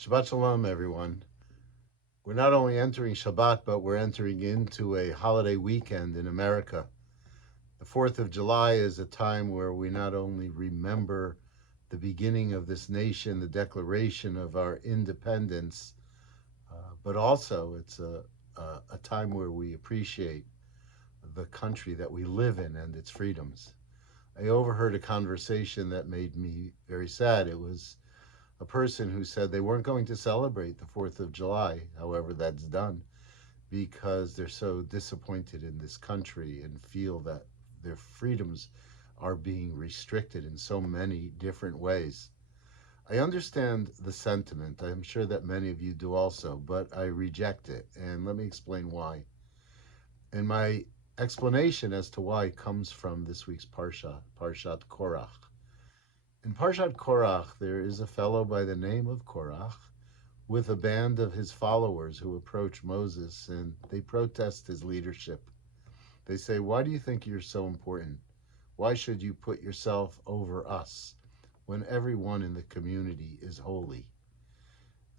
Shabbat Shalom, everyone. We're not only entering Shabbat, but we're entering into a holiday weekend in America. The 4th of July is a time where we not only remember the beginning of this nation, the declaration of our independence, but also it's a time where we appreciate the country that we live in and its freedoms. I overheard a conversation that made me very sad. It was a person who said they weren't going to celebrate the 4th of July, however that's done, because they're so disappointed in this country and feel that their freedoms are being restricted in so many different ways. I understand the sentiment. I'm sure that many of you do also, but I reject it, and let me explain why. And my explanation as to why comes from this week's Parshat Korach. In Parshat Korach, there is a fellow by the name of Korach with a band of his followers who approach Moses and they protest his leadership. They say, "Why do you think you're so important? Why should you put yourself over us when everyone in the community is holy?"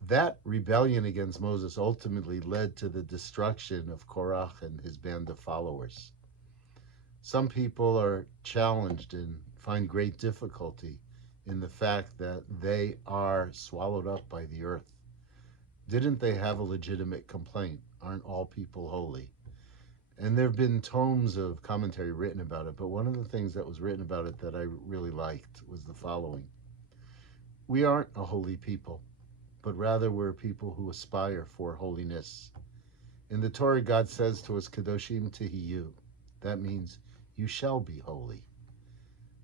That rebellion against Moses ultimately led to the destruction of Korach and his band of followers. Some people are challenged and find great difficulty in the fact that they are swallowed up by the earth. Didn't they have a legitimate complaint? Aren't all people holy? And there have been tomes of commentary written about it, but one of the things that was written about it that I really liked was the following. We aren't a holy people, but rather we're people who aspire for holiness. In the Torah, God says to us, Kadoshim Tihiyu. That means you shall be holy.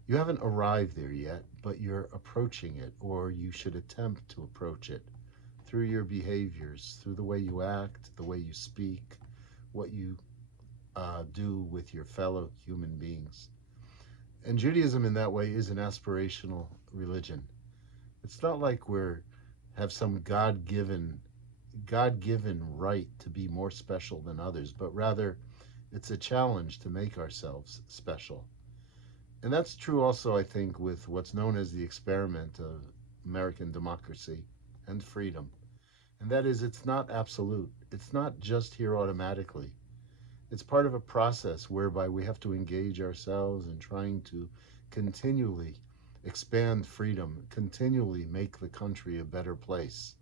You haven't arrived there yet, but you're approaching it, or you should attempt to approach it through your behaviors, through the way you act, the way you speak, what you do with your fellow human beings. And Judaism in that way is an aspirational religion. It's not like we're have some God-given right to be more special than others, but rather it's a challenge to make ourselves special. And that's true also, I think, with what's known as the experiment of American democracy and freedom. And that is, it's not absolute. It's not just here automatically. It's part of a process whereby we have to engage ourselves in trying to continually expand freedom, continually make the country a better place.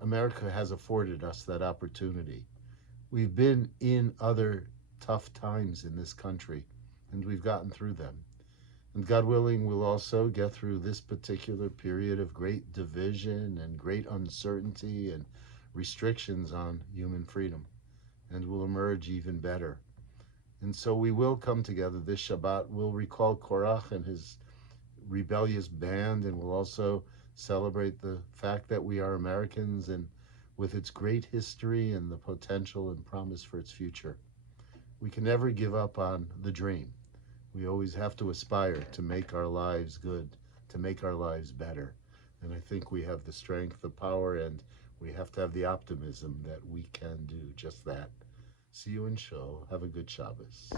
America has afforded us that opportunity. We've been in other tough times in this country, and we've gotten through them. And God willing, we'll also get through this particular period of great division and great uncertainty and restrictions on human freedom, and we'll emerge even better. And so we will come together this Shabbat. We'll recall Korach and his rebellious band, and we'll also celebrate the fact that we are Americans and with its great history and the potential and promise for its future. We can never give up on the dream. We always have to aspire to make our lives good, to make our lives better. And I think we have the strength, the power, and we have to have the optimism that we can do just that. See you in Shul. Have a good Shabbos.